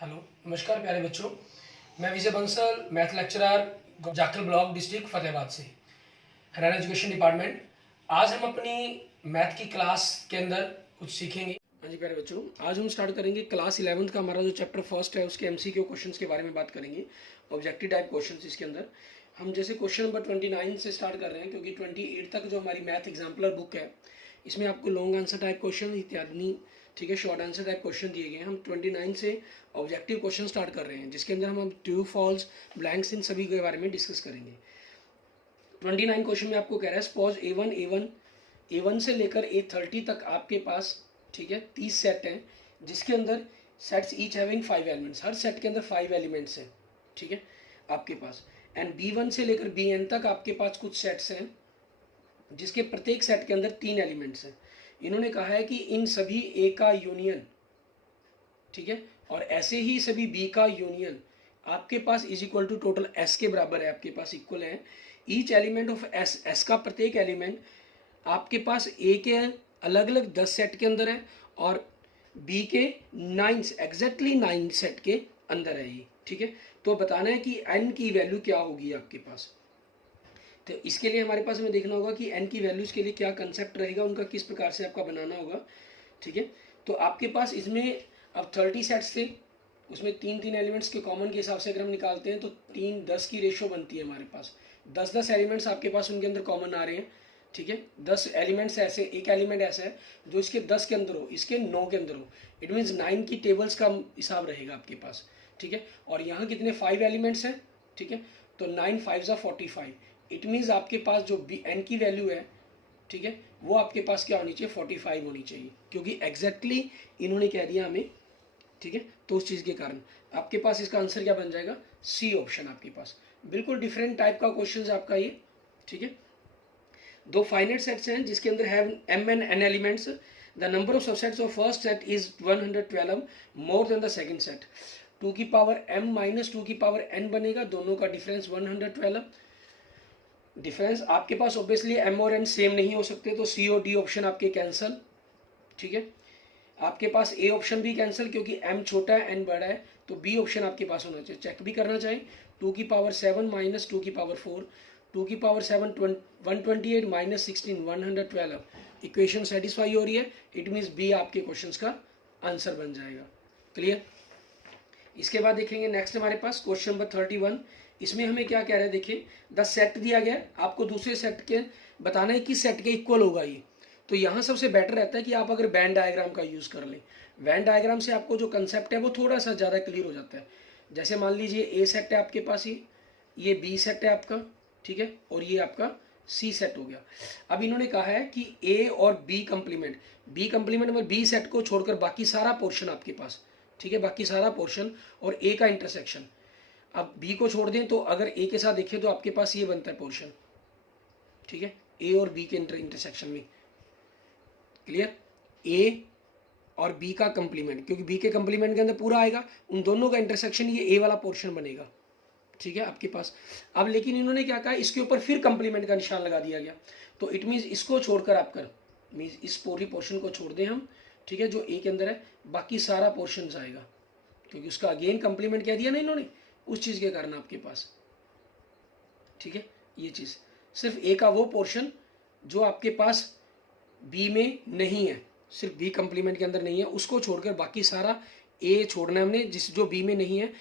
Hello, नमस्कार प्यारे बच्चों। मैं Vijay Bansal, math lecturer, Jakhal block, district Fatehabad से, हरियाणा एजुकेशन डिपार्टमेंट। आज हम अपनी मैथ की क्लास के अंदर कुछ सीखेंगे। हाँ जी प्यारे बच्चों, आज हम स्टार्ट करेंगे क्लास 11th का हमारा जो चैप्टर फर्स्ट है उसके एमसीक्यू क्वेश्चंस के बारे में बात करेंगे। ऑब्जेक्टिव टाइप क्वेश्चंस इसके अंदर हम जैसे क्वेश्चन नंबर 29 से स्टार्ट कर रहे हैं, क्योंकि 28 तक जो हमारी मैथ एग्जाम्पलर बुक है इसमें आपको लॉन्ग आंसर टाइप क्वेश्चन इत्यादि, ठीक है, शॉर्ट आंसर टाइप क्वेश्चन दिए गए हैं। हम 29 से ऑब्जेक्टिव क्वेश्चन स्टार्ट कर रहे हैं, जिसके अंदर हम ट्रू फॉल्स ब्लैंक्स इन सभी के बारे में डिस्कस करेंगे। 29 क्वेश्चन में आपको कह रहा है सपोज ए वन से लेकर A30 तक आपके पास, ठीक है, 30 सेट हैं, जिसके अंदर सेट्स ईच हैविंग 5 एलिमेंट्स, हर सेट के अंदर 5 एलिमेंट्स हैं, ठीक है, आपके पास। एंड B1 से लेकर BN तक आपके पास कुछ सेट्स हैं, जिसके प्रत्येक सेट के अंदर 3 एलिमेंट्स हैं। इन्होंने कहा है कि इन सभी ए का यूनियन, ठीक है, और ऐसे ही सभी बी का यूनियन आपके पास is equal to total S के बराबर है, आपके पास इक्वल है। Each element of S, S का प्रत्येक एलिमेंट आपके पास ए के अलग अलग 10 सेट के अंदर है और बी के 9 एग्जैक्टली 9 सेट के अंदर है ये, ठीक है। तो बताना है कि एन की वैल्यू क्या होगी आपके पास। तो इसके लिए हमारे पास हमें देखना होगा कि एन की वैल्यूज़ के लिए क्या कंसेप्ट रहेगा, उनका किस प्रकार से आपका बनाना होगा, ठीक है। तो आपके पास इसमें अब 30 सेट्स थे, उसमें 3 एलिमेंट्स के कॉमन के हिसाब से अगर हम निकालते हैं तो 3-10 की रेशो बनती है हमारे पास। 10-10 एलिमेंट्स आपके पास उनके अंदर कॉमन आ रहे हैं, ठीक है। 10 एलिमेंट्स ऐसे, एक एलिमेंट ऐसा है जो इसके 10 के अंदर हो, इसके 9 के अंदर हो। इट मीन्स 9 की टेबल्स का हिसाब रहेगा आपके पास, ठीक है। और यहाँ कितने 5 एलिमेंट्स हैं, ठीक है। तो 9 5 ज़ा 45। इट मीन्स आपके पास जो बी एन की वैल्यू है, ठीक है, वो आपके पास क्या होनी चाहिए, 45 होनी चाहिए, क्योंकि एग्जैक्टली इन्होंने कह दिया हमें, ठीक है। तो उस चीज़ के कारण आपके पास इसका आंसर क्या बन जाएगा, सी ऑप्शन आपके पास। बिल्कुल डिफरेंट टाइप का क्वेश्चन है आपका ये, ठीक है। दो फाइनाइट सेट्स हैं जिसके अंदर have M N N elements. The number of subsets of first set is 112 more than the second set. 2 की पावर m माइनस 2 की पावर n बनेगा, दोनों का डिफरेंस 112। डिफरेंस आपके पास ऑब्वियसली m और n सेम नहीं हो सकते, तो सी और डी ऑप्शन आपके कैंसिल, ठीक है। आपके पास ए ऑप्शन भी कैंसिल, क्योंकि m छोटा है n बड़ा है, तो बी ऑप्शन आपके पास होना चाहिए। चेक भी करना चाहिए, 2 की पावर 7 माइनस 2 की पावर 4, 2 की पावर 7 128 माइनस 16 112। इक्वेशन सेटिस्फाई हो रही है, इट मीन्स बी आपके क्वेश्चन का आंसर बन जाएगा। क्लियर। इसके बाद देखेंगे नेक्स्ट हमारे पास क्वेश्चन नंबर 31। इसमें हमें क्या कह रहा है, देखिए, द सेट दिया गया है, आपको दूसरे सेट के बताना है कि सेट के इक्वल होगा ये। तो यहाँ सबसे बेटर रहता है कि आप अगर वेन डायग्राम का यूज़ कर लें। वेन डायग्राम से आपको जो कंसेप्ट है वो थोड़ा सा ज़्यादा क्लियर हो जाता है। जैसे मान लीजिए ए सेट है आपके पास, ये बी सेट है आपका, ठीक है, और ये आपका सी सेट हो गया। अब इन्होंने कहा है कि ए और बी कंप्लीमेंट में बी सेट को छोड़कर बाकी सारा पोर्शन आपके पास, ठीक है, बाकी सारा पोर्शन और ए का इंटरसेक्शन। अब बी को छोड़ दें तो अगर ए के साथ देखें तो आपके पास ये बनता है पोर्शन, ठीक है, ए और बी के इंटरसेक्शन में। क्लियर। ए और बी का कंप्लीमेंट, क्योंकि बी के कंप्लीमेंट के अंदर पूरा आएगा, उन दोनों का इंटरसेक्शन ये ए वाला पोर्शन बनेगा, ठीक है, आपके पास। अब लेकिन इन्होंने क्या कहा, इसके ऊपर फिर कंप्लीमेंट का निशान लगा दिया गया, तो इट मीन्स इसको छोड़कर आप कर, मीन्स इस पूरी पोर्शन को छोड़ दें हम, ठीक है, जो ए के अंदर है, बाकी सारा पोर्शन आएगा, क्योंकि उसका अगेन कंप्लीमेंट कह दिया ना इन्होंने, उस चीज़ के कारण आपके पास, ठीक है। ये चीज़ सिर्फ ए का वो पोर्शन जो आपके पास बी में नहीं है, सिर्फ बी कंप्लीमेंट के अंदर नहीं है, उसको छोड़कर बाकी सारा ए छोड़ना है हमने, जिस जो बी में नहीं है,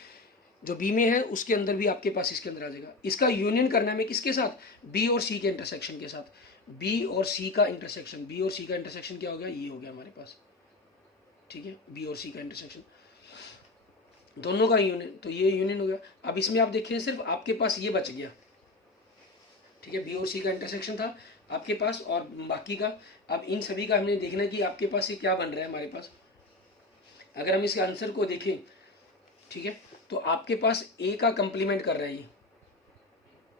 जो बी में है उसके अंदर भी आपके पास इसके अंदर आ जाएगा। इसका यूनियन करना है हमें किसके साथ, बी और सी के इंटरसेक्शन के साथ। बी और सी का इंटरसेक्शन, बी और सी का इंटरसेक्शन क्या हो गया, ये हो गया हमारे पास, ठीक है, बी और सी का इंटरसेक्शन, दोनों का यूनियन, तो ये यूनियन हो गया। अब इसमें आप देखिए सिर्फ आपके पास ये बच गया, ठीक है, बी और सी का इंटरसेक्शन था आपके पास, और बाकी का अब इन सभी का हमने देखना है कि आपके पास ये क्या बन रहा है हमारे पास। अगर हम इसके आंसर को देखें, ठीक है, तो आपके पास ए का कंप्लीमेंट कर रहा है ये,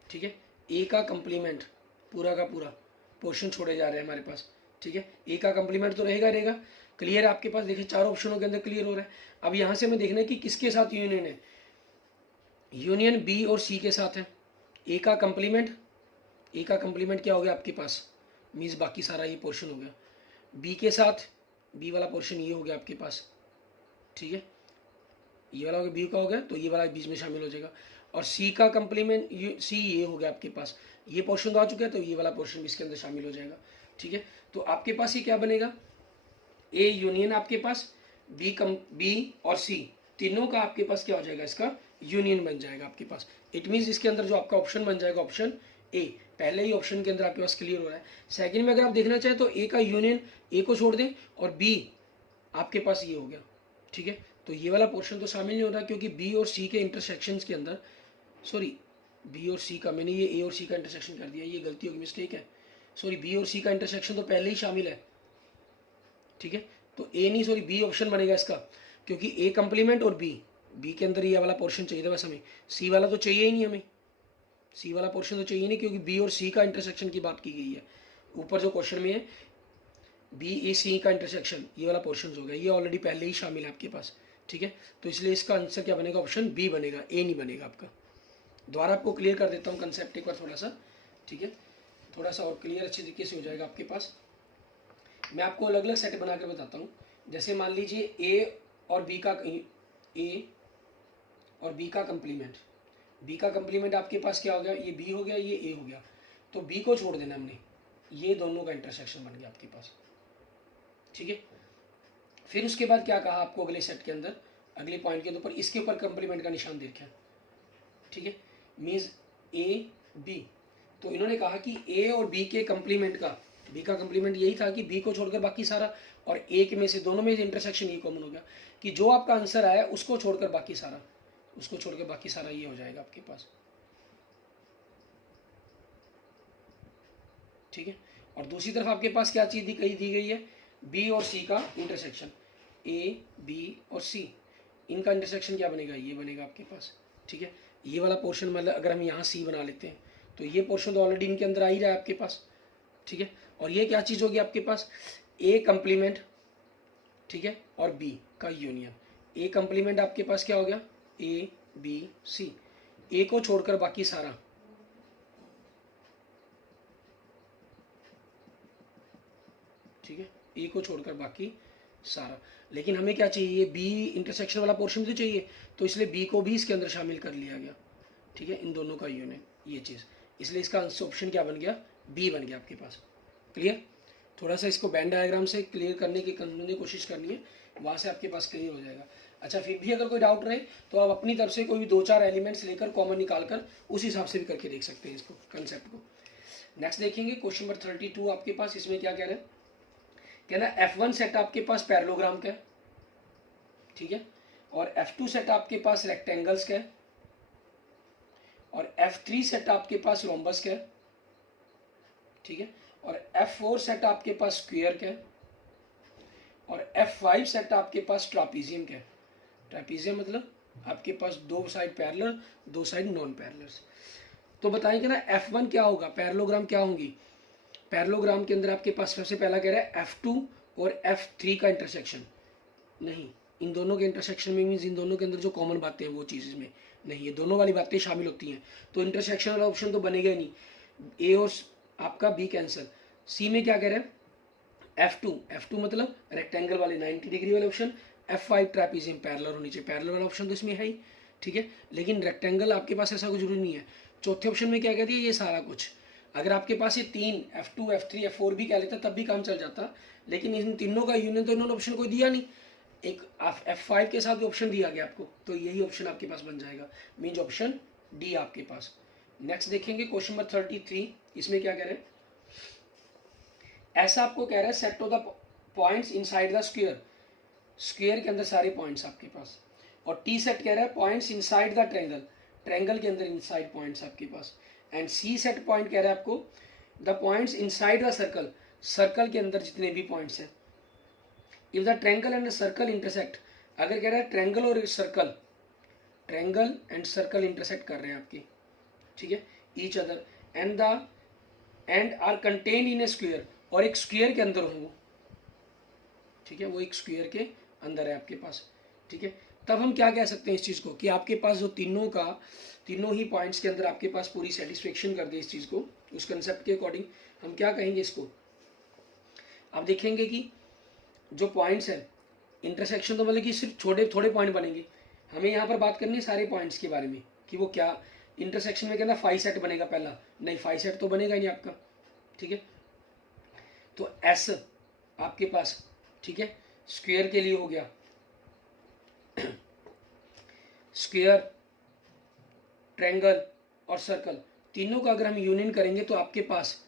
ठीक है, ए का कंप्लीमेंट पूरा का पूरा पोर्शन छोड़े जा रहे हैं हमारे पास, ठीक है, ए का कंप्लीमेंट तो रहेगा। क्लियर है आपके पास, देखिए चारों ऑप्शनों के अंदर क्लियर हो रहा है। अब यहाँ से हमें देखना है कि किसके साथ यूनियन है, यूनियन बी और सी के साथ है। ए का कंप्लीमेंट क्या हो गया आपके पास, मीन्स बाकी सारा ये पोर्शन हो गया। बी के साथ बी वाला पोर्शन ये हो गया आपके पास, ठीक है। ये वाला हो गया, बी का हो गया, तो ये वाला बीच में शामिल हो जाएगा। और सी का कंप्लीमेंट, सी ये हो गया आपके पास, ये पोर्शन तो आ चुका है, तो ये वाला पोर्शन भी इसके अंदर शामिल हो जाएगा। ठीक है, तो आपके पास ये क्या बनेगा, ए यूनियन आपके पास बी और सी तीनों का आपके पास क्या हो जाएगा, इसका यूनियन बन जाएगा आपके पास। इट मीन्स इसके अंदर जो आपका ऑप्शन बन जाएगा ऑप्शन ए, पहले ही ऑप्शन के अंदर आपके पास क्लियर हो रहा है। सेकंड में अगर आप देखना चाहें तो ए का यूनियन ए को छोड़ दें और बी आपके पास ये हो गया। ठीक है, तो ये वाला पोर्शन तो शामिल नहीं हो रहा क्योंकि बी और सी के इंटरसेक्शंस के अंदर, सॉरी बी और सी का, मैंने ये ए और सी का इंटरसेक्शन कर दिया, ये गलती होगी, मिस्टेक है। सॉरी, बी और सी का इंटरसेक्शन तो पहले ही शामिल है। ठीक है, तो ए नहीं, सॉरी बी ऑप्शन बनेगा इसका, क्योंकि ए कंप्लीमेंट और बी के अंदर ये वाला पोर्शन चाहिए था, बस हमें सी वाला तो चाहिए ही नहीं, हमें सी वाला पोर्शन तो चाहिए नहीं, क्योंकि बी और सी का इंटरसेक्शन की बात की गई है। ऊपर जो क्वेश्चन में है बी ए सी का इंटरसेक्शन, ये वाला पोर्शन हो गया, ये ऑलरेडी पहले ही शामिल है आपके पास। ठीक है, तो इसलिए इसका आंसर क्या बनेगा, ऑप्शन बी बनेगा, ए नहीं बनेगा आपका। दोबारा आपको क्लियर कर देता हूँ कंसेप्ट एक बार थोड़ा सा। ठीक है, थोड़ा सा और क्लियर अच्छी तरीके से हो जाएगा आपके पास। मैं आपको अलग अलग सेट बनाकर बताता हूँ। जैसे मान लीजिए ए और बी का कंप्लीमेंट, बी का कंप्लीमेंट आपके पास क्या हो गया, ये बी हो गया, ये ए हो गया, तो बी को छोड़ देना हमने, ये दोनों का इंटरसेक्शन बन गया आपके पास। ठीक है, फिर उसके बाद क्या कहा आपको अगले सेट के अंदर, अगले पॉइंट के ऊपर, इसके ऊपर कंप्लीमेंट का निशान देखा। ठीक है, मीन्स ए बी, तो इन्होंने कहा कि ए और बी के कंप्लीमेंट का, बी का कंप्लीमेंट यही था कि बी को छोड़कर बाकी सारा, और ए में से दोनों में इंटरसेक्शन ये कॉमन हो गया कि जो आपका आंसर आया उसको छोड़कर बाकी सारा, उसको छोड़कर बाकी सारा ये हो जाएगा आपके पास। ठीक है, और दूसरी तरफ आपके पास क्या चीज़ दी गई है, बी और सी का इंटरसेक्शन, ए बी और सी, इनका इंटरसेक्शन क्या बनेगा, ये बनेगा आपके पास। ठीक है, ये वाला पोर्शन मतलब अगर हम यहाँ सी बना लेते हैं तो ये पोर्शन तो ऑलरेडी इनके अंदर आ ही रहा है आपके पास। ठीक है, और ये क्या चीज़ होगी आपके पास, ए कंप्लीमेंट, ठीक है, और बी का यूनियन। ए कंप्लीमेंट आपके पास क्या हो गया, ए बी सी, ए को छोड़कर बाकी सारा, ठीक है, ए को छोड़कर बाकी सारा। लेकिन हमें क्या चाहिए, बी इंटरसेक्शन वाला पोर्शन भी तो चाहिए, तो इसलिए बी को भी इसके अंदर शामिल कर लिया गया। ठीक है, इन दोनों का यूनियन, ये चीज़, इसलिए इसका आंसर ऑप्शन क्या बन गया, बी बन गया आपके पास। क्लियर, थोड़ा सा इसको बैंड डायग्राम से क्लियर करने की कोशिश करनी है, वहाँ से आपके पास क्लियर हो जाएगा। अच्छा, फिर भी अगर कोई डाउट रहे तो आप अपनी तरफ से कोई भी 2-4 एलिमेंट्स लेकर कॉमन निकाल कर उस हिसाब से भी करके देख सकते हैं इसको, कंसेप्ट को। नेक्स्ट देखेंगे क्वेश्चन नंबर 32 आपके पास, इसमें क्या कह रहे हैं, कहना F1 सेट आपके पास पैरेललोग्राम का है। ठीक है, और F2 सेट आपके पास रेक्टेंगल्स का है, और F3 सेट आपके पास रोम्बस का है। ठीक है, और F4 सेट आपके पास स्क्वायर का है, और F5 सेट आपके पास ट्रापीजियम का है। ट्रापीजियम मतलब आपके पास दो साइड पैरेलल, दो साइड नॉन पैरेलल। तो बताएंगे ना F1 क्या होगा, पैरेललोग्राम क्या होंगी। पैरेललोग्राम के अंदर आपके पास सबसे पहला कह रहा है F2 और F3 का इंटरसेक्शन, नहीं, इन दोनों के इंटरसेक्शन में मीन्स इन दोनों के अंदर जो कॉमन बातें हैं वो चीज़ इसमें नहीं, ये दोनों वाली बातें शामिल होती हैं, तो इंटरसेक्शन वाला ऑप्शन तो बनेगा ही नहीं, ए और आपका बी कैंसिल। सी में क्या कह रहे हैं, F2 मतलब रेक्टेंगल वाले 90 डिग्री वाले ऑप्शन, F5 ट्रैपीजियम पैरेलल होनी चाहिए, पैरेलल वाला ऑप्शन तो इसमें है ही। ठीक है, लेकिन रेक्टेंगल आपके पास ऐसा कुछ जरूरी नहीं है। चौथे ऑप्शन में क्या कहती है, ये सारा कुछ, अगर आपके पास ये तीन F2 F3 F4 भी कह लेता तब भी काम चल जाता, लेकिन इन तीनों का यूनियन तो इन्होंने ऑप्शन कोई दिया नहीं, एक F5 के साथ भी ऑप्शन दिया गया आपको, तो यही ऑप्शन आपके पास बन जाएगा, मीन्स ऑप्शन डी आपके पास। नेक्स्ट देखेंगे क्वेश्चन नंबर 33, इसमें क्या कह रहे हैं, ऐसा आपको कह रहा है set of the points inside the square, square के अंदर सारे पॉइंट्स आपके पास, और टी सेट कह रहा है points inside the triangle, triangle के अंदर इनसाइड पॉइंट्स आपके पास, एंड सी सेट पॉइंट कह रहा है आपको the points inside the circle, circle के अंदर जितने भी पॉइंट्स हैं। If the triangle and circle intersect, अगर कह रहा है ट्रायंगल और circle, triangle and circle intersect कर रहे हैं आपके, ठीक है, each other and are contained in a square, और एक स्क्वायर के अंदर हो, ठीक है, वो एक स्क्वायर के अंदर है आपके पास। ठीक है, तब हम क्या कह सकते हैं इस चीज़ को, कि आपके पास जो तीनों ही पॉइंट्स के अंदर आपके पास पूरी सेटिस्फेक्शन कर दे इस चीज़ को, उस कंसेप्ट के अकॉर्डिंग हम क्या कहेंगे इसको। आप देखेंगे कि जो पॉइंट्स हैं, इंटरसेक्शन तो मतलब कि सिर्फ थोड़े पॉइंट बनेंगे, हमें यहाँ पर बात करनी है सारे पॉइंट्स के बारे में कि वो क्या इंटरसेक्शन में कहना 5 सेट बनेगा पहला, नहीं 5 सेट तो बनेगा नहीं आपका, ठीक है। तो एस आपके पास, ठीक है, स्क्वायर के लिए हो गया, स्क्वायर, ट्रायंगल और सर्कल, तीनों का अगर हम यूनियन करेंगे तो आपके पास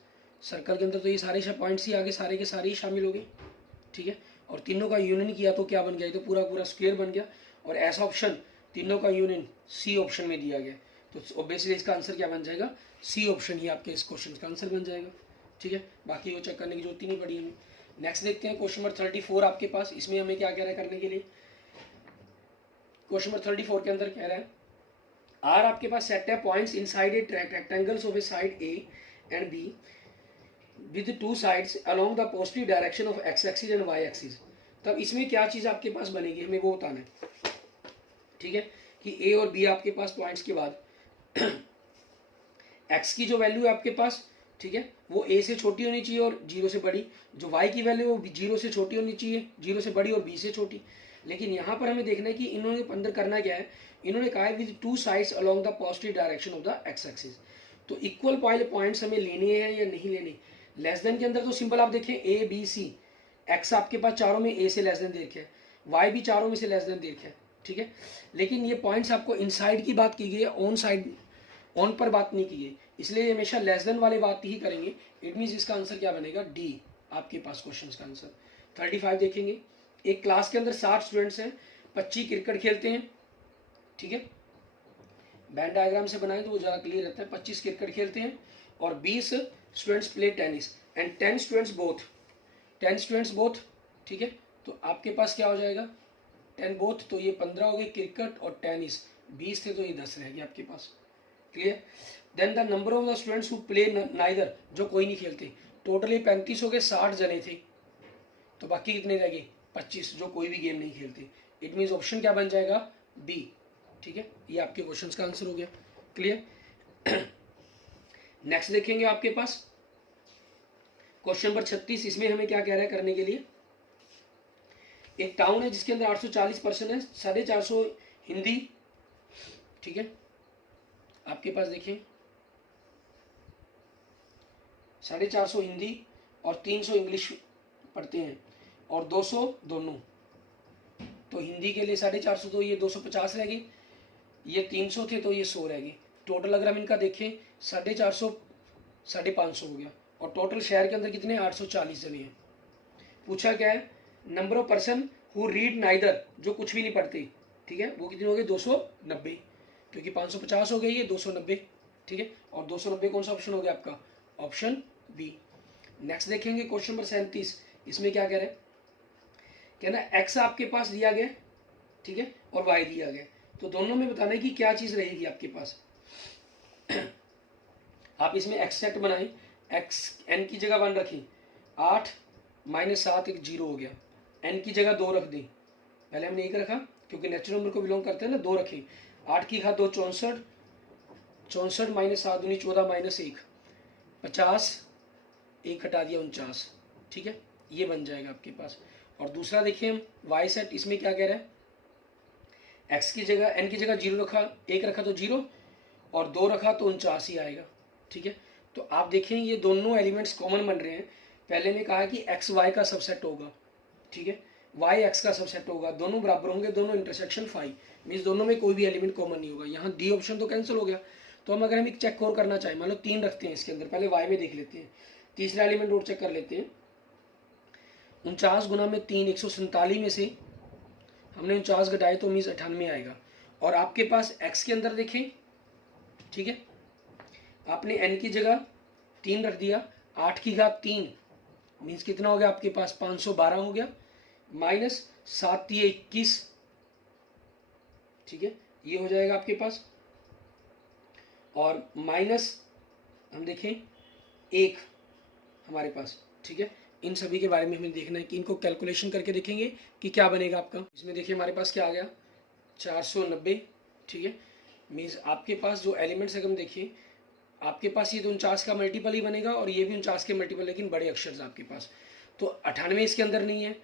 सर्कल के अंदर तो ये सारे पॉइंट्स ही आगे सारे के सारे ही शामिल हो गए, ठीक है। और तीनों का यूनियन किया तो क्या बन गया, ये तो पूरा पूरा स्क्वायर बन गया। और ऐसा ऑप्शन तीनों का यूनियन सी ऑप्शन में दिया गया, तो ऑब्वियसली इसका आंसर क्या बन जाएगा, सी ऑप्शन ही आपके इस क्वेश्चन का आंसर बन जाएगा, ठीक है। बाकी वो चेक करने की जरूरत ही नहीं पड़ी हमें। नेक्स्ट देखते हैं क्वेश्चन नंबर 34 आपके पास, इसमें हमें क्या कह रहा है करने के लिए। क्वेश्चन नंबर 34 के अंदर कह रहा है आर आपके पास सेट है points inside a rectangles of a side a and b with 2 sides along the positive direction of X axis and Y axis. तब इसमें क्या चीज़ आपके पास बनेगी, हमें वो बताना है, ठीक है, कि ए और बी आपके पास पॉइंट्स के बाद एक्स की जो वैल्यू है आपके पास, ठीक है, वो ए से छोटी होनी चाहिए और 0 से बड़ी, जो वाई की वैल्यू है वो 0 से छोटी होनी चाहिए, 0 से बड़ी और बी से छोटी। लेकिन यहाँ पर हमें देखना है कि इन्होंने अंदर करना क्या है, इन्होंने कहा है with 2 sides along the positive direction of the x axis. तो इक्वल पॉइंट्स हमें लेने हैं या नहीं लेने। लेस देन के अंदर तो सिंपल आप देखें ए बी सी, एक्स आपके पास चारों में ए से लेस देन दे रखा है, वाई भी चारों में से लेस देन दे रखा है, ठीक है। लेकिन ये पॉइंट्स आपको इनसाइड की बात की गई है, ऑन साइड ऑन पर बात नहीं की गई, इसलिए हमेशा लेस देन वाले बात ही करेंगे। इट मीन्स इसका आंसर क्या बनेगा, डी आपके पास क्वेश्चन का आंसर। 35 देखेंगे, एक क्लास के अंदर 60 स्टूडेंट्स हैं, 25 क्रिकेट खेलते हैं, ठीक है, बैंड डायग्राम से बनाए तो वो ज़्यादा क्लियर रहता है। 25 क्रिकेट खेलते हैं और 20 students play tennis and 10 students both, ठीक है। तो आपके पास क्या हो जाएगा, 10 बोथ, तो ये 15 हो गए, क्रिकेट और टेनिस 20 थे तो ये 10 रह गए आपके पास, clear. Then the number of the students who play neither, जो कोई नहीं खेलते, टोटली 35 हो गए, 60 जने थे, तो बाकी कितने रह गए 25, जो कोई भी गेम नहीं खेलते। इट मीन्स ऑप्शन क्या बन जाएगा, बी, ठीक है। ये आपके क्वेश्चन का आंसर हो गया, क्लियर। नेक्स्ट देखेंगे आपके पास क्वेश्चन नंबर 36, इसमें हमें क्या कह रहा है करने के लिए। एक टाउन है जिसके अंदर 840 पर्सन है, 450 हिंदी, ठीक है, आपके पास देखें 450 हिंदी और 300 इंग्लिश पढ़ते हैं और 200 दोनों। तो हिंदी के लिए 450, तो ये 250 रह गए, ये 300 थे तो ये 100 रह गए। टोटल अगर हम इनका देखें 450 550 हो गया, और टोटल शहर के अंदर कितने 840 जने हैं। पूछा क्या है, number of person who read neither, जो कुछ भी नहीं पढ़ते, ठीक है, वो कितने हो गए 290, क्योंकि 550 हो गई ये 290, ठीक है। और 290 कौन सा ऑप्शन हो गया आपका, ऑप्शन बी। नेक्स्ट देखेंगे क्वेश्चन नंबर 37, इसमें क्या कह रहे हैं, कहना एक्स आपके पास दिया गया, ठीक है, और वाई दिया गया, तो दोनों में बताना है कि क्या चीज रहेगी आपके पास। आप इसमें एक्स सेट बनाएं, एक्स एन की जगह 1 रखें, 8 - 7 एक 0 हो गया, एन की जगह 2 रख दें, पहले हमने 1 रखा क्योंकि नेचुरल नंबर को बिलोंग करते हैं ना, 2 रखें, 8 की घात 2 64, 64 - 7 दूनी 14 - 1 50, 1 हटा दिया 49, ठीक है, ये बन जाएगा आपके पास। और दूसरा देखिए हम वाई सेट, इसमें क्या कह रहा है, एक्स की जगह एन की जगह 0 रखा, 1 रखा तो 0 और 2 रखा तो 49 ही आएगा, ठीक है। तो आप देखें ये दोनों एलिमेंट्स कॉमन बन रहे हैं। पहले में कहा कि एक्स वाई का सबसेट होगा, ठीक है, वाई एक्स का सबसेट होगा, दोनों बराबर होंगे, दोनों इंटरसेक्शन 5, मीन्स दोनों में कोई भी एलिमेंट कॉमन नहीं होगा। यहाँ डी ऑप्शन तो कैंसिल हो गया। तो हम अगर हम एक चेक और करना चाहें, मान लो 3 रखते हैं इसके अंदर, पहले वाई में देख लेते हैं, तीसरा एलिमेंट और चेक कर लेते हैं। 49 गुना में 3 147 में से हमने 49 घटाए तो मीन्स 98 आएगा। और आपके पास एक्स के अंदर देखें, ठीक है, आपने एन की जगह 3 रख दिया, 8 की घात 3 मीन्स कितना हो गया आपके पास 512 हो गया, माइनस 7 × 21, ठीक है, ये हो जाएगा आपके पास। और माइनस हम देखें 1 हमारे पास, ठीक है। इन सभी के बारे में हमें देखना है कि इनको कैलकुलेशन करके देखेंगे कि क्या बनेगा आपका। इसमें देखिए हमारे पास क्या आ गया 490, ठीक है, मीन्स आपके पास जो एलिमेंट्स है हम देखिए, आपके पास ये तो 49 का मल्टीपल ही बनेगा और ये भी 49 के मल्टीपल, लेकिन बड़े अक्षर आपके पास। तो 98 इसके अंदर नहीं है,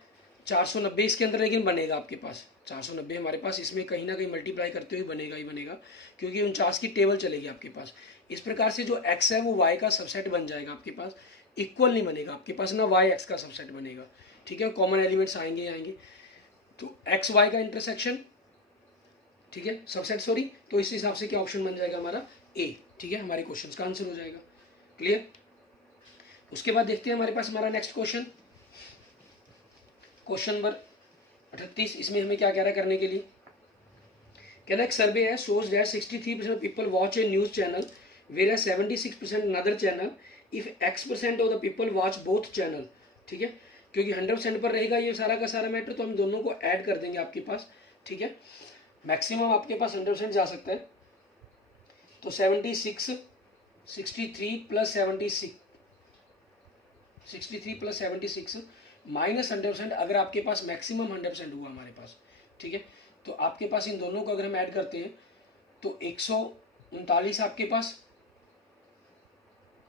490 इसके अंदर लेकिन बनेगा आपके पास, 490 हमारे पास इसमें कहीं ना कहीं मल्टीप्लाई करते हुए बनेगा ही बनेगा, क्योंकि 49 की टेबल चलेगी आपके पास। इस प्रकार से जो x है वो y का सबसेट बन जाएगा आपके पास, इक्वल नहीं बनेगा आपके पास ना, y x का सबसेट बनेगा, ठीक है। कॉमन एलिमेंट्स आएंगे आएंगे, तो x y का इंटरसेक्शन, ठीक है, सबसेट सॉरी, तो इस हिसाब से क्या ऑप्शन बन जाएगा हमारा ए, ठीक है, हमारे क्वेश्चन का आंसर हो जाएगा। क्लियर। उसके बाद देखते हैं हमारे पास हमारा नेक्स्ट क्वेश्चन, क्वेश्चन नंबर 38। इसमें हमें क्या कह रहा है करने के लिए, कहना एक सर्वे है shows that 63% people watch a news channel where 76% another channel if x% of the people watch both channel, ठीक है। क्योंकि 100% पर रहेगा ये सारा का सारा मैटर, तो हम दोनों को ऐड कर देंगे आपके पास, ठीक है। मैक्सिमम आपके पास 100% जा सकता है, तो 76 63 प्लस 76 63 प्लस 76 माइनस 100%, अगर आपके पास मैक्सिमम 100% हुआ हमारे पास, ठीक है। तो आपके पास इन दोनों को अगर हम ऐड करते हैं तो 139 आपके पास,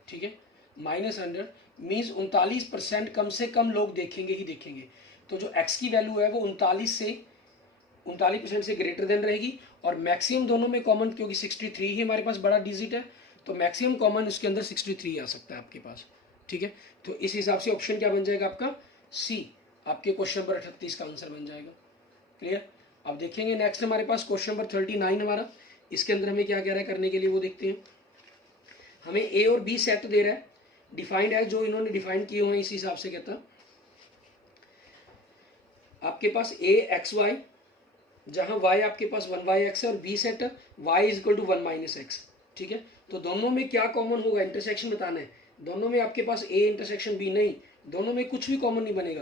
ठीक है, माइनस 100 मीन्स 39% कम से कम लोग देखेंगे ही देखेंगे। तो जो x की वैल्यू है वो 39% से ग्रेटर देन रहेगी, और मैक्सिमम दोनों में कॉमन, क्योंकि 63 ही हमारे पास बड़ा डिजिट है, तो मैक्सिमम कॉमन इसके अंदर 63 आ सकता है आपके पास, ठीक है। तो इस हिसाब से ऑप्शन क्या बन जाएगा आपका सी, आपके क्वेश्चन नंबर 38 का आंसर बन जाएगा। क्लियर। अब देखेंगे नेक्स्ट हमारे पास क्वेश्चन नंबर 39 हमारा, इसके अंदर हमें क्या कह रहा है करने के लिए वो देखते हैं। हमें ए और बी सेट दे रहा है, डिफाइंड है, जो इन्होंने डिफाइन किए हुए हैं इस हिसाब से कहता आपके पास ए एक्स वाई, जहां y आपके पास 1y(x) है और b set y is equal to 1 minus X, ठीक है। तो दोनों में क्या कॉमन होगा, इंटरसेक्शन बताना है। दोनों में आपके पास a इंटरसेक्शन b नहीं, दोनों में कुछ भी कॉमन नहीं बनेगा,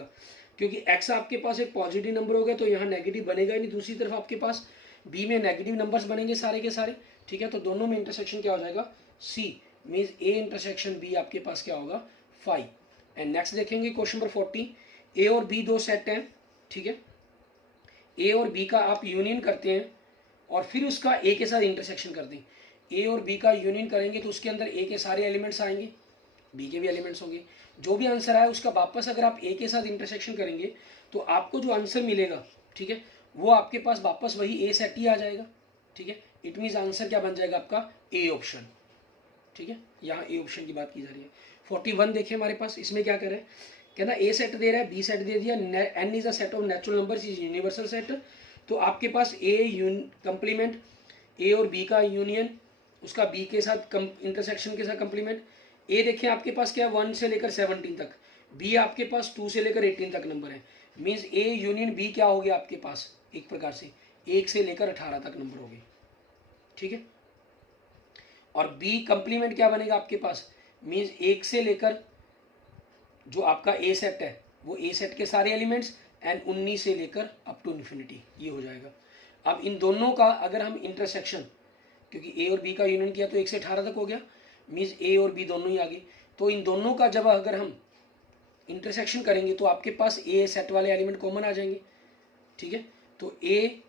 क्योंकि x आपके पास एक पॉजिटिव नंबर होगा तो यहाँ नेगेटिव बनेगा ही नहीं, दूसरी तरफ आपके पास b में नेगेटिव नंबर्स बनेंगे सारे के सारे, ठीक है। तो दोनों में इंटरसेक्शन क्या हो जाएगा c, means a intersection b आपके पास क्या होगा 5। एंड नेक्स्ट देखेंगे क्वेश्चन नंबर 40, a और b दो सेट हैं, ठीक है। ए और बी का आप यूनियन करते हैं और फिर उसका ए के साथ इंटरसेक्शन करते हैं। ए और बी का यूनियन करेंगे तो उसके अंदर ए के सारे एलिमेंट्स आएंगे, बी के भी एलिमेंट्स होंगे। जो भी आंसर आए उसका वापस अगर आप ए के साथ इंटरसेक्शन करेंगे तो आपको जो आंसर मिलेगा, ठीक है, वो आपके पास वापस वही ए सेट ही आ जाएगा, ठीक है। इट मीन्स आंसर क्या बन जाएगा आपका ए ऑप्शन, ठीक है। यहाँ ए ऑप्शन की बात की जा रही है। 41 देखिए हमारे पास, इसमें क्या करें, कहना ए सेट दे रहा है, बी सेट दे दिया, N is a set of natural numbers is universal set. तो आपके पास ए कंप्लीमेंट, ए और बी का यूनियन, उसका बी के साथ इंटरसेक्शन के साथ कंप्लीमेंट। ए देखें आपके पास क्या है 1 से लेकर 17 तक, बी आपके पास 2 से लेकर 18 तक नंबर है, मीन्स ए यूनियन बी क्या हो गया आपके पास एक प्रकार से 1 से लेकर 18 तक नंबर हो गए, ठीक है। और बी कंप्लीमेंट क्या बनेगा आपके पास, मीन्स 1 से लेकर जो आपका ए सेट है वो ए सेट के सारे एलिमेंट्स एंड 19 से लेकर अप टू इन्फिनिटी, ये हो जाएगा। अब इन दोनों का अगर हम इंटरसेक्शन, क्योंकि ए और बी का यूनियन किया तो 1 से 18 तक हो गया, मीन्स ए और बी दोनों ही आ गए। तो इन दोनों का जब अगर हम इंटरसेक्शन करेंगे तो आपके पास ए सेट वाले एलिमेंट कॉमन आ जाएंगे, ठीक है। तो ए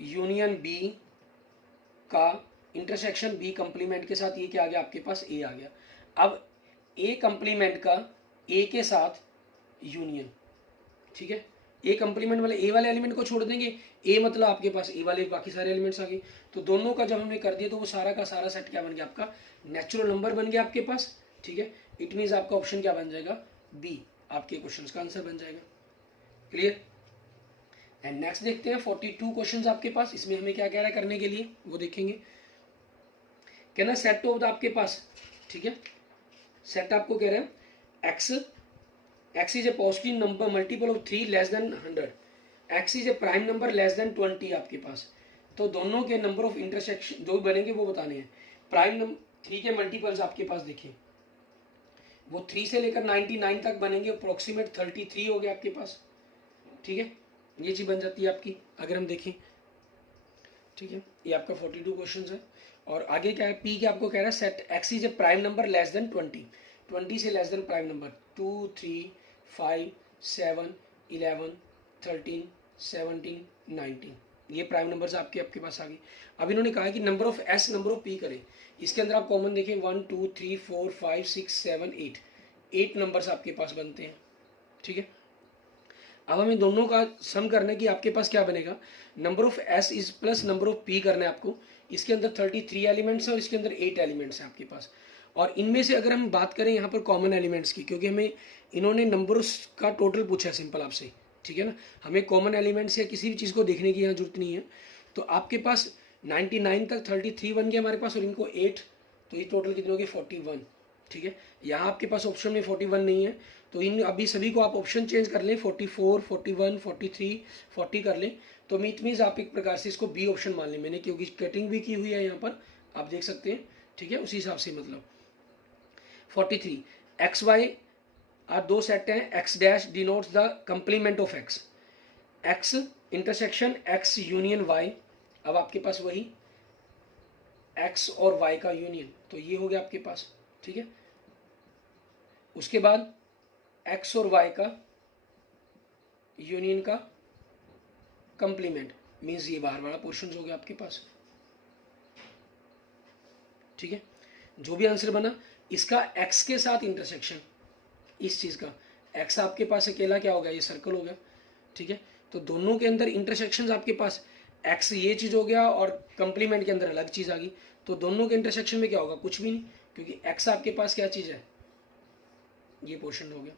यूनियन बी का इंटरसेक्शन बी कंप्लीमेंट के साथ, ये क्या आ गया आपके पास ए आ गया। अब ए कंप्लीमेंट का ए के साथ यूनियन, ठीक है। ए कंप्लीमेंट वाले ए वाले एलिमेंट को छोड़ देंगे, ए मतलब आपके पास ए वाले बाकी सारे एलिमेंट्स आ गए। तो दोनों का जब हमने कर दिया तो वो सारा का सारा सेट क्या बन गया आपका नेचुरल नंबर बन गया आपके पास, ठीक है। इट मीन्स आपका ऑप्शन क्या बन जाएगा बी, आपके क्वेश्चन का आंसर बन जाएगा। क्लियर। एंड नेक्स्ट देखते हैं 42 क्वेश्चन आपके पास, इसमें हमें क्या कह रहा है करने के लिए वो देखेंगे। कहना सेट ऑफ द आपके पास, ठीक है, सेट आपको कह रहे हैं x is a positive number multiple of 3 less than 100, x is a prime number less than 20 आपके पास। तो दोनों के नंबर ऑफ इंटरसेक्शन जो बनेंगे वो बताने हैं। प्राइम नंबर 3 के मल्टीपल्स आपके पास देखिए, वो 3 से लेकर 99 तक बनेंगे, अप्रोक्सीमेट 33 हो गया आपके पास, ठीक है। ये चीज़ बन जाती है आपकी अगर हम देखें, ठीक है। ये आपका 42 क्वेश्चन है। और आगे क्या है, पी के आपको कह रहा है set x is a prime number less than 20 से लेस देन प्राइम नंबर 2 3 5 7 11 13 17 19, ये प्राइम नंबर्स आपके पास आ गए। अब इन्होंने कहा है कि number of S number of P करें, इसके अंदर आप कॉमन देखें 1 2 3 4 5 6 7 8 नंबर्स आपके पास बनते हैं, ठीक है। अब हमें दोनों का सम करना है कि आपके पास क्या बनेगा, number of S is plus number of P करना है आपको। इसके अंदर 33 एलिमेंट्स हैं और इसके अंदर 8 एलिमेंट्स हैं आपके पास। और इनमें से अगर हम बात करें यहाँ पर कॉमन एलिमेंट्स की, क्योंकि हमें इन्होंने नंबर्स का टोटल पूछा है सिंपल आपसे, ठीक है ना, हमें कॉमन एलिमेंट्स या किसी भी चीज़ को देखने की यहाँ जरूरत नहीं है। तो आपके पास 99 तक 33 बन गया हमारे पास और इनको 8, तो ये टोटल कितने हो गए 41, ठीक है। यहाँ आपके पास ऑप्शन में 41 नहीं है, तो इन अभी सभी को आप ऑप्शन चेंज कर लें, 44, 41, 43, 40 कर लें, तो इट मीन्स आप एक प्रकार से इसको बी ऑप्शन मान लें। मैंने क्योंकि कटिंग भी की हुई है यहाँ पर, आप देख सकते हैं, ठीक है, उसी हिसाब से मतलब 43 एक्स वाई आर दो सेट हैं, X dash denotes the complement of X, X intersection X union Y. अब आपके पास वही एक्स और वाई का यूनियन, तो ये हो गया आपके पास, ठीक है। उसके बाद एक्स और वाई का यूनियन का कंप्लीमेंट, मीन्स ये बाहर वाला पोर्शन हो गया आपके पास, ठीक है। जो भी आंसर बना इसका एक्स के साथ इंटरसेक्शन, इस चीज़ का एक्स आपके पास अकेला क्या हो गया, ये सर्कल हो गया, ठीक है। तो दोनों के अंदर इंटरसेक्शन आपके पास एक्स ये चीज़ हो गया और कंप्लीमेंट के अंदर अलग चीज़ आ गई, तो दोनों के इंटरसेक्शन में क्या होगा, कुछ भी नहीं, क्योंकि एक्स आपके पास क्या चीज़ है, ये पोर्शन हो गया।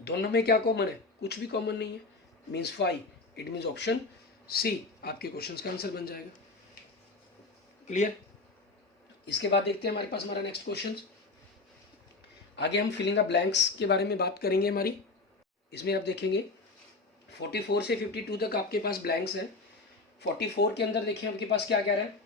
दोनों में क्या कॉमन है, कुछ भी कॉमन नहीं है, means 5, it means option C आपके क्वेश्चन का आंसर बन जाएगा। क्लियर। इसके बाद देखते हैं हमारे पास हमारा नेक्स्ट क्वेश्चन। आगे हम फिलिंग द ब्लैंक्स के बारे में बात करेंगे हमारी। इसमें आप देखेंगे 44 से 52 तक आपके पास ब्लैंक्स हैं। 44 के अंदर देखिए आपके पास क्या कह रहा है,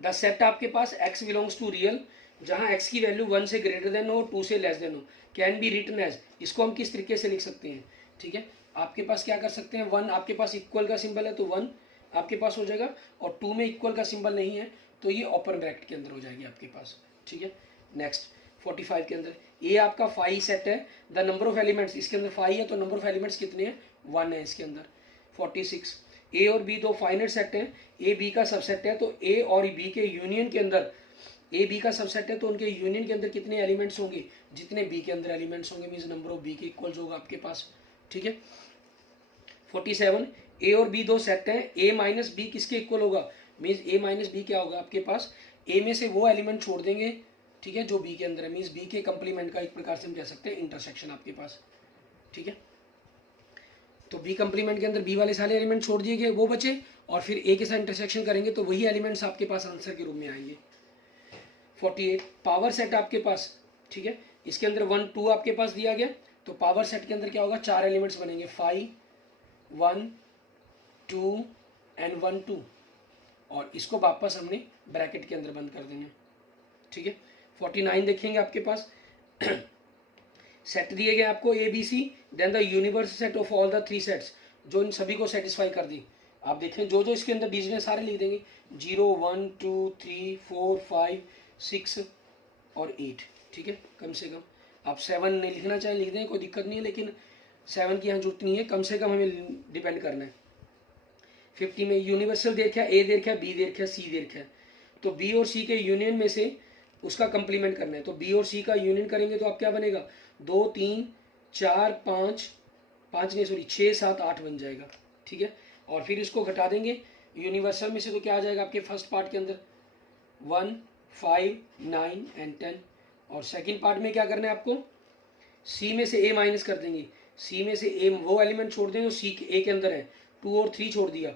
द सेट आपके पास x बिलोंग्स टू रियल, जहां x की वैल्यू 1 से ग्रेटर देन हो, 2 से लेस देन हो, कैन बी रिटन एज। इसको हम किस तरीके से लिख सकते हैं, ठीक है। आपके पास क्या कर सकते हैं, 1 आपके पास इक्वल का सिंबल है तो 1 आपके पास हो जाएगा, और 2 में इक्वल का सिंबल नहीं है तो ये ओपन ब्रैकेट के अंदर हो जाएगी आपके पास, ठीक है। नेक्स्ट 45 के अंदर ये आपका 5 सेट है, द नंबर ऑफ एलिमेंट्स, इसके अंदर 5 है तो नंबर ऑफ एलिमेंट्स कितने हैं, 1 है इसके अंदर। 46 ए और बी दो फाइनाइट सेट हैं, ए बी का सबसेट है, तो ए और बी के यूनियन के अंदर, ए बी का सबसेट है तो उनके यूनियन के अंदर कितने एलिमेंट्स होंगे, जितने बी के अंदर एलिमेंट्स होंगे, मीन्स नंबर ऑफ बी के इक्वल्स होगा आपके पास, ठीक है। 47 ए और बी दो सेट हैं, ए माइनस बी किसके इक्वल होगा, मीन्स ए माइनस बी क्या होगा आपके पास, ए में से वो एलिमेंट छोड़ देंगे, ठीक है, जो बी के अंदर है, मीन्स बी के कंप्लीमेंट का एक प्रकार से हम कह सकते हैं इंटरसेक्शन आपके पास, ठीक है। तो बी कंप्लीमेंट के अंदर बी वाले सारे एलिमेंट छोड़ दिए गए, वो बचे, और फिर ए के साथ इंटरसेक्शन करेंगे तो वही एलिमेंट्स आपके पास आंसर के रूप में आएंगे। 48 पावर सेट आपके पास, ठीक है, इसके अंदर 1 2 आपके पास दिया गया, तो पावर सेट के अंदर क्या होगा, 4 एलिमेंट्स बनेंगे, 5 1 2 एंड 1 2, और इसको वापस हमने ब्रैकेट के अंदर बंद कर देंगे, ठीक है। 49 देखेंगे आपके पास सेट दिए गए आपको A B C, then the universal set of all the 3 sets, जो इन सभी को सेटिस्फाई कर दी। आप देखें जो जो इसके अंदर डिजिट सारे लिख देंगे, 0 1 2 3 4 5 6 और 8, ठीक है। कम से कम आप 7 नहीं लिखना चाहें लिख दें, कोई दिक्कत नहीं है, लेकिन 7 की यहाँ जरूरत नहीं है, कम से कम हमें डिपेंड करना है। 50 में यूनिवर्सल दे रखा है, ए दे रखा है, बी दे रखा है, सी दे रखा है, तो बी और सी के यूनियन में से उसका कंप्लीमेंट करना है, तो बी और सी का यूनियन करेंगे तो आप क्या बनेगा, 2 3 4 5 5 नहीं सॉरी 6 7 8 बन जाएगा, ठीक है। और फिर इसको घटा देंगे यूनिवर्सल में से, तो क्या आ जाएगा आपके फर्स्ट पार्ट के अंदर 1 5 9 एंड 10, और सेकंड पार्ट में क्या करना है आपको, सी में से ए माइनस कर देंगे, सी में से ए वो एलिमेंट छोड़ देंगे जो सी ए के अंदर है, 2 और 3 छोड़ दिया,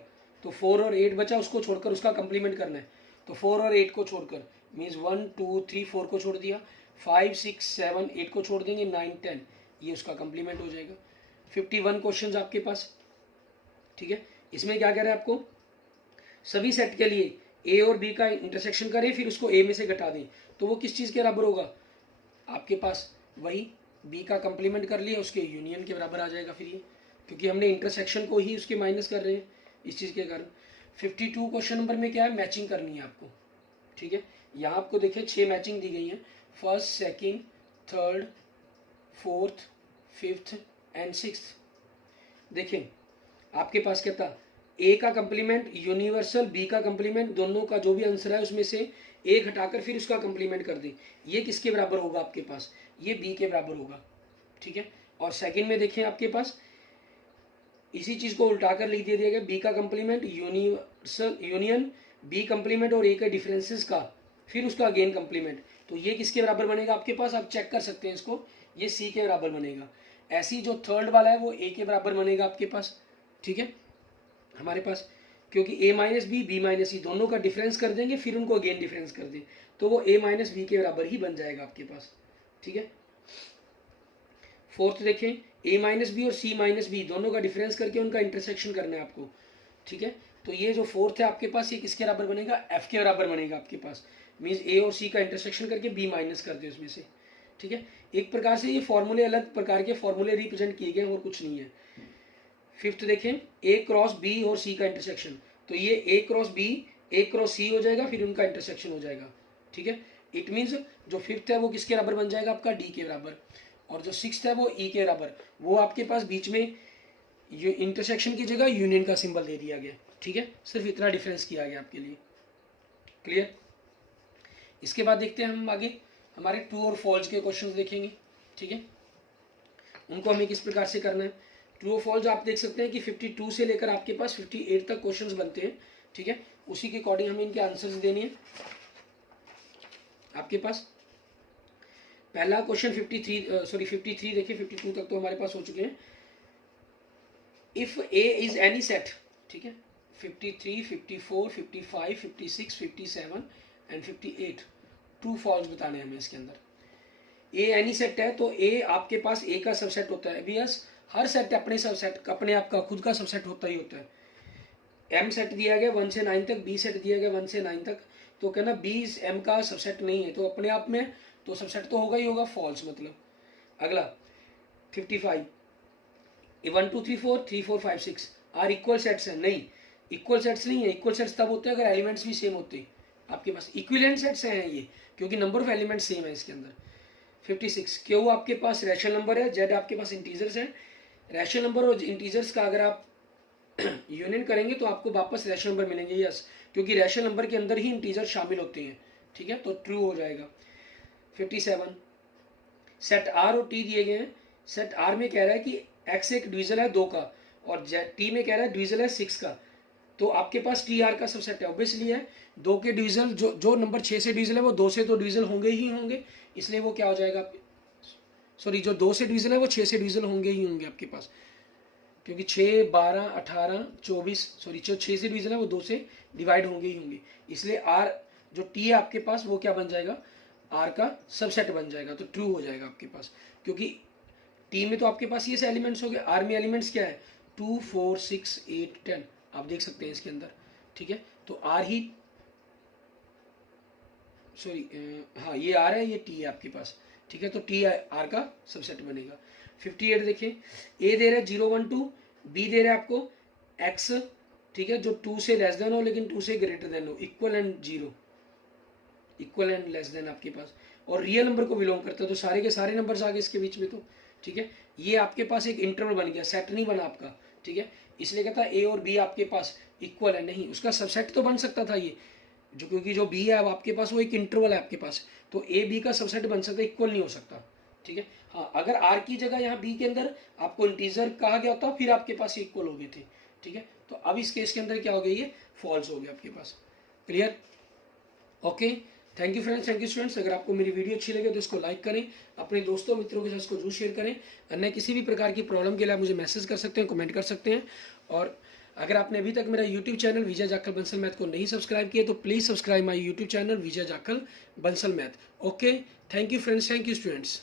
तो 4 और 8 बचा, उसको छोड़कर उसका कंप्लीमेंट करना है, तो 4 और 8 को छोड़कर, मीन्स 1 2 3 4 को छोड़ दिया, 5 6 7 8 को छोड़ देंगे, 9 10, ये उसका कंप्लीमेंट हो जाएगा। 51 क्वेश्चन आपके पास, ठीक है। इसमें क्या कह रहे हैं आपको, सभी सेट के लिए ए और बी का इंटरसेक्शन करें, फिर उसको ए में से घटा दें, तो वो किस चीज़ के बराबर होगा, आपके पास वही बी का कंप्लीमेंट कर लिया, उसके यूनियन के बराबर आ जाएगा फिर ये, क्योंकि हमने इंटरसेक्शन को ही उसके माइनस कर रहे हैं इस चीज़ के कारण। 52 क्वेश्चन नंबर में क्या है, मैचिंग करनी है आपको, ठीक है। यहाँ आपको देखिए 6 मैचिंग दी गई हैं, first second third fourth fifth and sixth. देखें आपके पास क्या था, ए का कंप्लीमेंट यूनिवर्सल, बी का कंप्लीमेंट, दोनों का जो भी आंसर है उसमें से ए घटाकर फिर उसका कंप्लीमेंट कर दें, ये किसके बराबर होगा आपके पास, ये बी के बराबर होगा, ठीक है। और सेकंड में देखें आपके पास इसी चीज़ को उल्टा कर लिख दिया गया, बी का complement universal union B complement और ए के डिफरेंसेस का फिर उसका अगेन कंप्लीमेंट, तो ये किसके बराबर बनेगा आपके पास, आप चेक कर सकते हैं इसको, ये सी के बराबर बनेगा। ऐसी जो थर्ड वाला है वो ए के बराबर बनेगा आपके पास, ठीक है हमारे पास, क्योंकि ए माइनस बी माइनस सी दोनों का डिफरेंस कर देंगे फिर उनको अगेन डिफरेंस कर दें, तो वो ए माइनस बी के बराबर ही बन जाएगा आपके पास, ठीक है। फोर्थ देखें, ए माइनस बी और सी माइनस बी दोनों का डिफरेंस करके उनका इंटरसेक्शन करना है आपको, ठीक है। तो ये जो फोर्थ है आपके पास, ये किसके बराबर बनेगा, एफ के बराबर बनेगा आपके पास, मीन्स ए और सी का इंटरसेक्शन करके बी माइनस कर दे उसमें से, ठीक है। एक प्रकार से ये फॉर्मूले अलग प्रकार के फॉर्मूले रिप्रेजेंट किए गए और कुछ नहीं है। फिफ्थ देखें, ए क्रॉस बी और सी का इंटरसेक्शन, तो ये ए क्रॉस बी ए क्रॉस सी हो जाएगा, फिर उनका इंटरसेक्शन हो जाएगा, ठीक है। इट मीन्स जो फिफ्थ है वो किसके बराबर बन जाएगा आपका, डी के बराबर, और जो सिक्स्थ है वो ई के बराबर, वो आपके पास बीच में ये इंटरसेक्शन की जगह यूनियन का सिंबल दे दिया गया, ठीक है। सिर्फ इतना डिफरेंस किया गया आपके लिए, क्लियर। इसके बाद देखते हैं हम आगे हमारे ट्रू और फॉल्स के क्वेश्चंस देखेंगे, ठीक है। उनको हमें किस प्रकार से करना है, ट्रू और फॉल्स आप देख सकते हैं कि 52 से लेकर आपके पास 58 तक क्वेश्चंस बनते हैं, ठीक है। उसी के अकॉर्डिंग हमें इनके आंसर्स देने हैं आपके पास। पहला क्वेश्चन 53 देखिए, 52 तक तो हमारे पास हो चुके हैं। If A is any set, ठीक है, 53, 54, 55, 56, 57 एंड 58 ट्रू फॉल्स बताने हैं हमें इसके अंदर। ए एनी सेट है तो ए आपके पास ए का सबसेट होता है, बिकॉज हर सेट अपने सबसेट अपने आप का खुद का सबसेट होता ही होता है। एम सेट दिया गया 1 से 9 तक, बी सेट दिया गया 1 से 9 तक, तो कहना बी एम का सबसेट नहीं है तो अपने आप में तो सबसेट तो होगा ही होगा, फॉल्स मतलब। अगला 55, 1 2 3 4 3 4 5 6 आर इक्वल सेट्स है, नहीं इक्वल सेट्स नहीं है। इक्वल सेट्स तब होते हैं अगर एलिमेंट्स भी सेम होते हैं, आपके पास इक्विवेलेंट सेट्स हैं ये, क्योंकि नंबर ऑफ एलिमेंट सेम है इसके अंदर। 56, क्यू आपके पास रैशनल नंबर है, जेड आपके पास इंटीजर्स है। रैशनल नंबर और इंटीजर्स का अगर आप यूनियन करेंगे तो आपको वापस रैशनल नंबर मिलेंगे, यस, क्योंकि रैशनल नंबर के अंदर ही इंटीजर शामिल होते हैं, ठीक है, तो ट्रू हो जाएगा। 57, सेट आर और टी दिए गए हैं। सेट आर में कह रहा है कि एक्स एक डिविजन है 2 का, और टी में कह रहा है डिविजन है 6 का, तो आपके पास टी आर का सबसेट है, ऑब्वियसली है 2 के डिविजन, जो नंबर 6 से डिविजन है वो 2 से तो डिविजन होंगे ही होंगे, इसलिए वो क्या हो जाएगा, सॉरी जो 2 से डिविजन है वो 6 से डिविजन होंगे ही होंगे आपके पास, क्योंकि 6 12 18 24 सॉरी जो 6 से डिविजन है वो 2 से डिवाइड होंगे ही होंगे, इसलिए आर जो टी है आपके पास वो क्या बन जाएगा, आर का सबसेट बन जाएगा, तो ट्रू हो जाएगा आपके पास, क्योंकि टी में तो आपके पास ये से एलिमेंट्स हो गए, आर में एलिमेंट्स क्या है 2 4 6 8 10 आप देख सकते हैं इसके अंदर, ठीक है, तो आर ही सॉरी हाँ ये आर है ये टी है आपके पास, ठीक है, तो टी आर का सबसेट बनेगा। 58 देखिए, ए दे रहा है 0 1 2, बी दे रहा है आपको एक्स, ठीक है, जो 2 से लेस देन हो लेकिन 2 से ग्रेटर देन हो, equal and 0 equal and less than आपके पास, और रियल नंबर को बिलोंग करता है, तो सारे के सारे नंबर्स आ गए इसके बीच में, तो ठीक है, ये आपके पास एक इंटरवल बन गया, सेट नहीं बना आपका, ठीक है, इसलिए कहता है ए और बी आपके पास इक्वल है, नहीं उसका सबसेट तो बन सकता था ये, जो क्योंकि जो बी है अब आपके पास वो एक इंटरवल है आपके पास, तो ए बी का सबसेट बन सकता है, इक्वल नहीं हो सकता, ठीक है। हाँ अगर आर की जगह यहाँ बी के अंदर आपको इंटीजर कहा गया होता फिर आपके पास इक्वल हो गए थे, ठीक है, तो अब इस केस के अंदर क्या हो गया, ये फॉल्स हो गया आपके पास, clear, okay. Thank you friends, thank you students. अगर आपको मेरी वीडियो अच्छी लगे तो इसको लाइक करें, अपने दोस्तों मित्रों के साथ इसको जरूर शेयर करें। अन्य किसी भी प्रकार की प्रॉब्लम के लिए आप मुझे मैसेज कर सकते हैं, कमेंट कर सकते हैं, और अगर आपने अभी तक मेरा यूट्यूब चैनल विजय जाखल बंसल मैथ को नहीं सब्सक्राइब किया तो please subscribe my YouTube channel Vijay Jakhal Bansal math. Okay, thank you friends, thank you students.